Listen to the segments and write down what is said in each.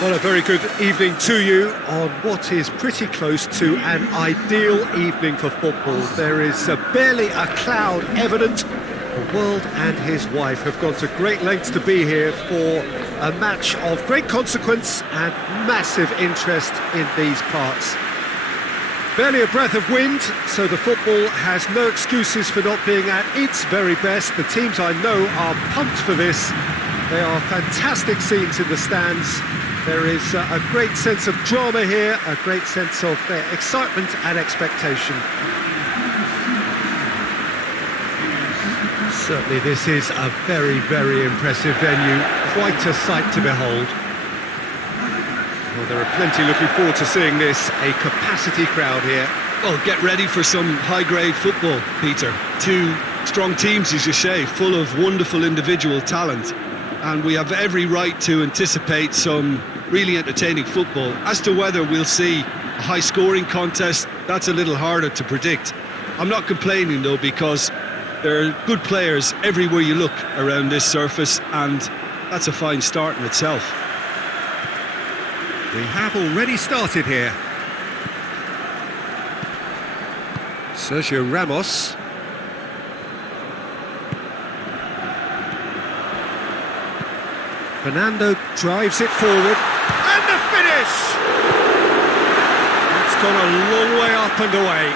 Well, a very good evening to you on what is pretty close to an ideal evening for football. There is barely a cloud evident. The world and his wife have gone to great lengths to be here for a match of great consequence and massive interest in these parts. Barely a breath of wind, so the football has no excuses for not being at its very best. The teams I know are pumped for this. They are fantastic scenes in the stands. There is a great sense of drama here, a great sense of excitement and expectation. Certainly this is a very, very impressive venue, quite a sight to behold. Well, there are plenty looking forward to seeing this, a capacity crowd here. Well, get ready for some high-grade football, Peter. Two strong teams, as you say, full of wonderful individual talent. And we have every right to anticipate some really entertaining football. As to whether we'll see a high-scoring contest, that's a little harder to predict. I'm not complaining, though, because there are good players everywhere you look around this surface, and that's a fine start in itself. We have already started here. Sergio Ramos. Fernando drives it forward, and the finish! It's gone a long way up and away.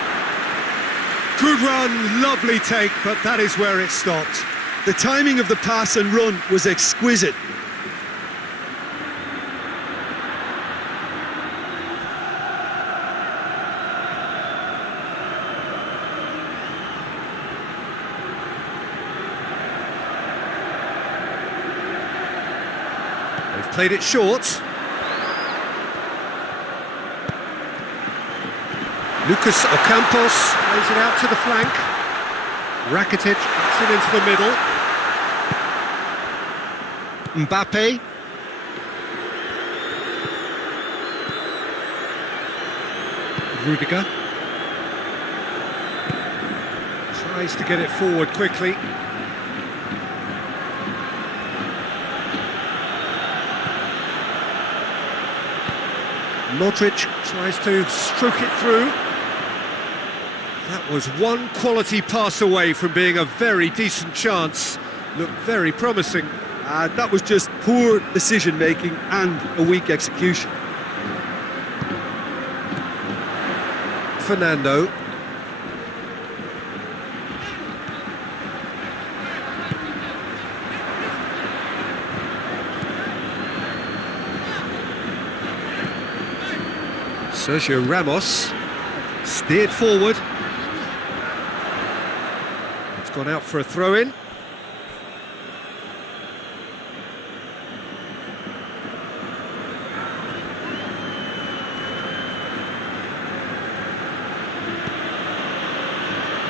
Good run, lovely take, but that is where it stopped. The timing of the pass and run was exquisite. They've played it short. Lucas Ocampos plays it out to the flank. Rakitic gets it into the middle. Mbappe. Rudiger. Tries to get it forward quickly. Modric tries to stroke it through. That was one quality pass away from being a very decent chance. Looked very promising. That was just poor decision-making and a weak execution. Fernando. Sergio Ramos steered forward. It's gone out for a throw-in.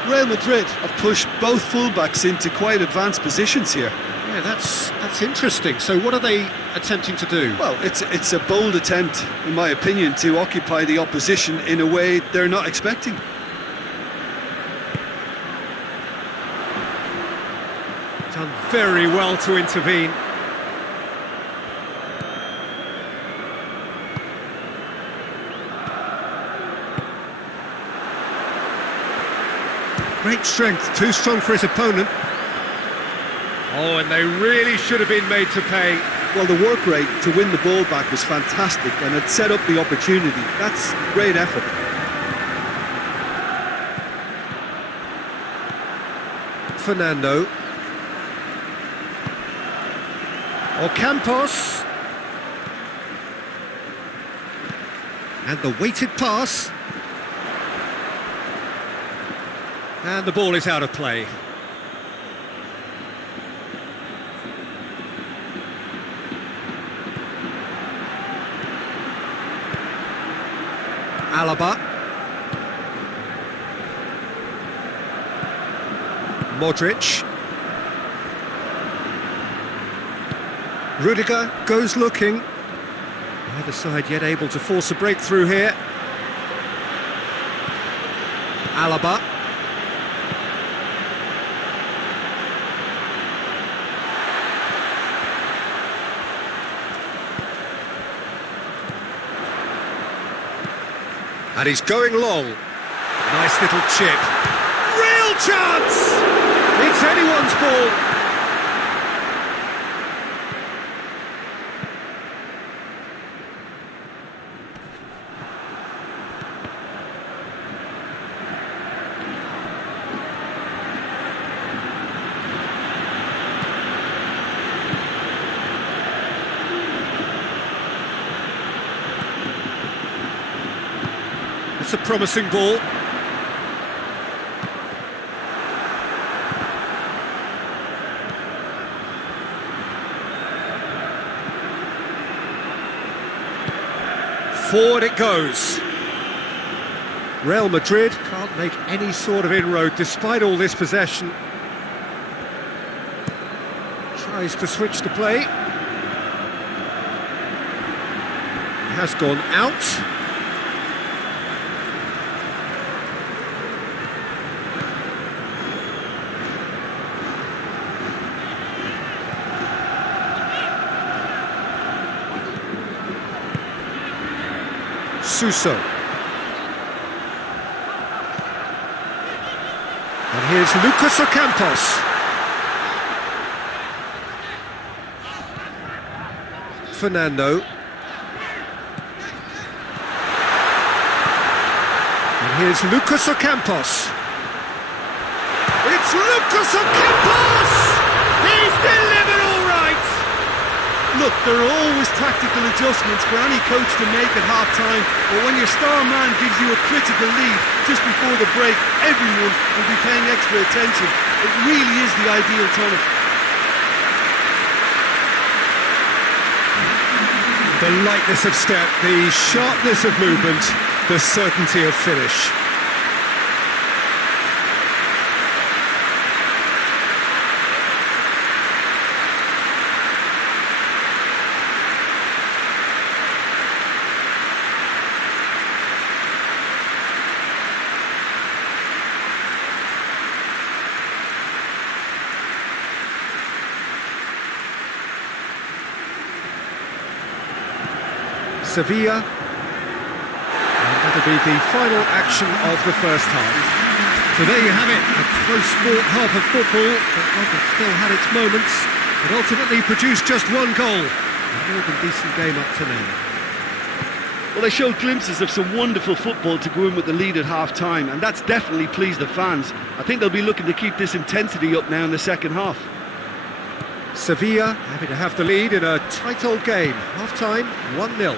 Real Madrid have pushed both fullbacks into quite advanced positions here. Yeah, that's interesting. So what are they attempting to do? Well, it's a bold attempt, in my opinion, to occupy the opposition in a way they're not expecting. Done very well to intervene. Great strength, too strong for his opponent. Oh, and they really should have been made to pay. Well, the work rate to win the ball back was fantastic, and it set up the opportunity. That's great effort. Fernando. Ocampos. And the weighted pass. And the ball is out of play. Alaba. Modric. Rudiger goes looking. Neither side yet able to force a breakthrough here. Alaba. And he's going long. Nice little chip. Real chance! It's anyone's ball. It's a promising ball. Forward it goes. Real Madrid can't make any sort of inroad despite all this possession. Tries to switch the play. Has gone out. Suso. And here's Lucas Ocampos. Fernando. And here's Lucas Ocampos. It's Lucas Ocampos! He's delivered all right! Look, there are always tactical adjustments for any coach to make at half-time, but when your star man gives you a critical lead just before the break, everyone will be paying extra attention. It really is the ideal tunnel. The lightness of step, the sharpness of movement, the certainty of finish. Sevilla, and that'll be the final action of the first half. So there you have it, a close-fought half of football, but one that still had its moments, but ultimately produced just one goal. A more than decent game up to now. Well, they showed glimpses of some wonderful football to go in with the lead at half-time, and that's definitely pleased the fans. I think they'll be looking to keep this intensity up now in the second half. Sevilla happy to have the lead in a tight old game. Half-time, 1-0.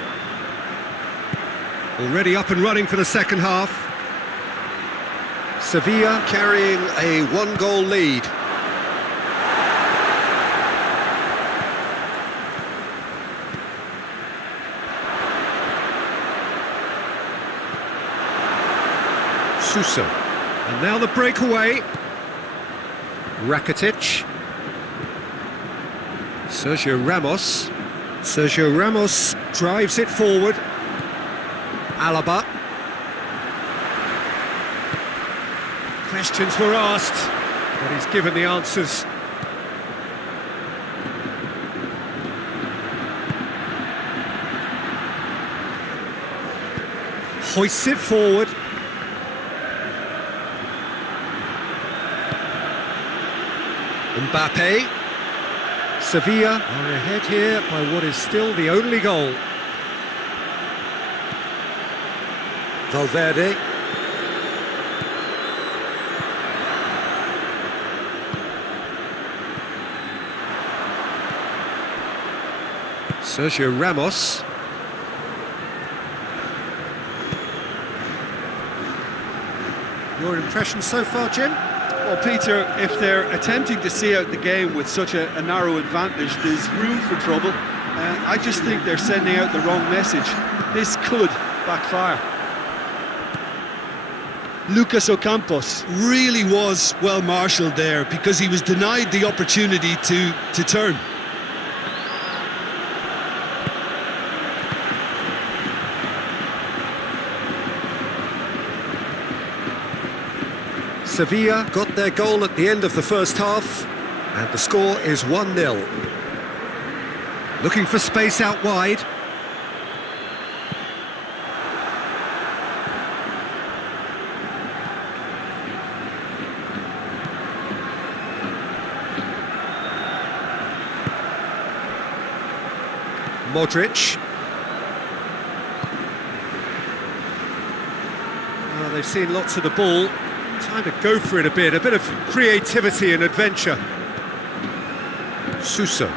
Already up and running for the second half. Sevilla carrying a one-goal lead. Suso. And now the breakaway. Rakitic. Sergio Ramos. Sergio Ramos drives it forward. Alaba. Questions were asked, but he's given the answers. Hoists it forward. Mbappe. Sevilla are ahead here by what is still the only goal. Valverde. Sergio Ramos. Your impression so far, Jim? Well, Peter, if they're attempting to see out the game with such a narrow advantage, there's room for trouble. I just think they're sending out the wrong message. This could backfire. Lucas Ocampos really was well marshalled there because he was denied the opportunity to turn. Sevilla got their goal at the end of the first half, and the score is 1-0. Looking for space out wide. Modric. Well, they've seen lots of the ball. Time to go for it a bit of creativity and adventure. Suso.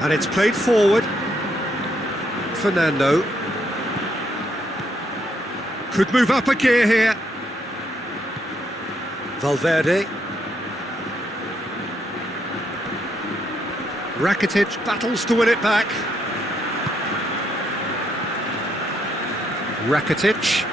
And it's played forward. Fernando. Could move up a gear here. Valverde. Rakitic battles to win it back. Rakitic.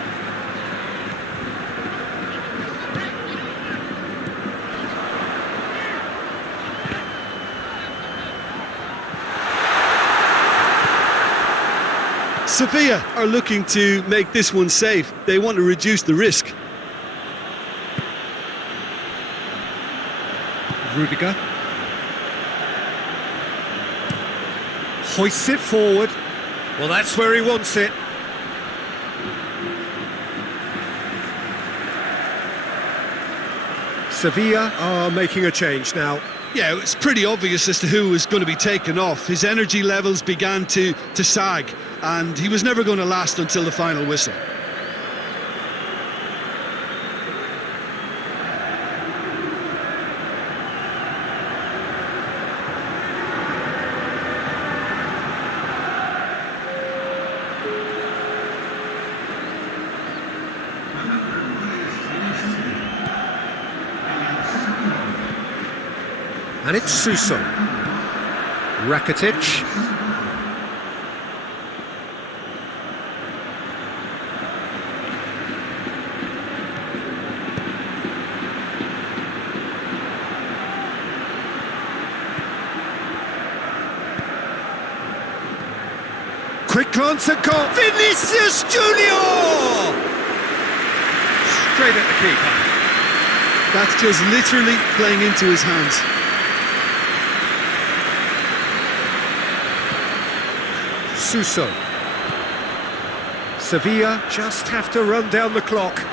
Sevilla are looking to make this one safe. They want to reduce the risk. Rudiger. Hoists it forward. Well, that's where he wants it. Sevilla are making a change now. Yeah, it's pretty obvious as to who was going to be taken off. His energy levels began to sag, and he was never going to last until the final whistle. And it's Suso. Rakitic. Quick glance at goal. Vinicius Junior! Straight at the keeper. That's just literally playing into his hands. Suso. Sevilla just have to run down the clock. I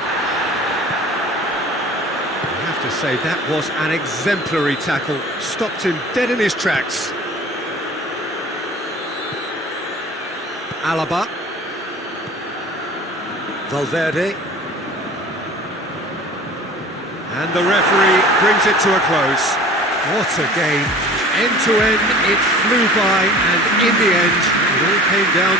have to say, that was an exemplary tackle. Stopped him dead in his tracks. Alaba. Valverde. And the referee brings it to a close. What a game. End to end, it flew by, and in the end, it all came down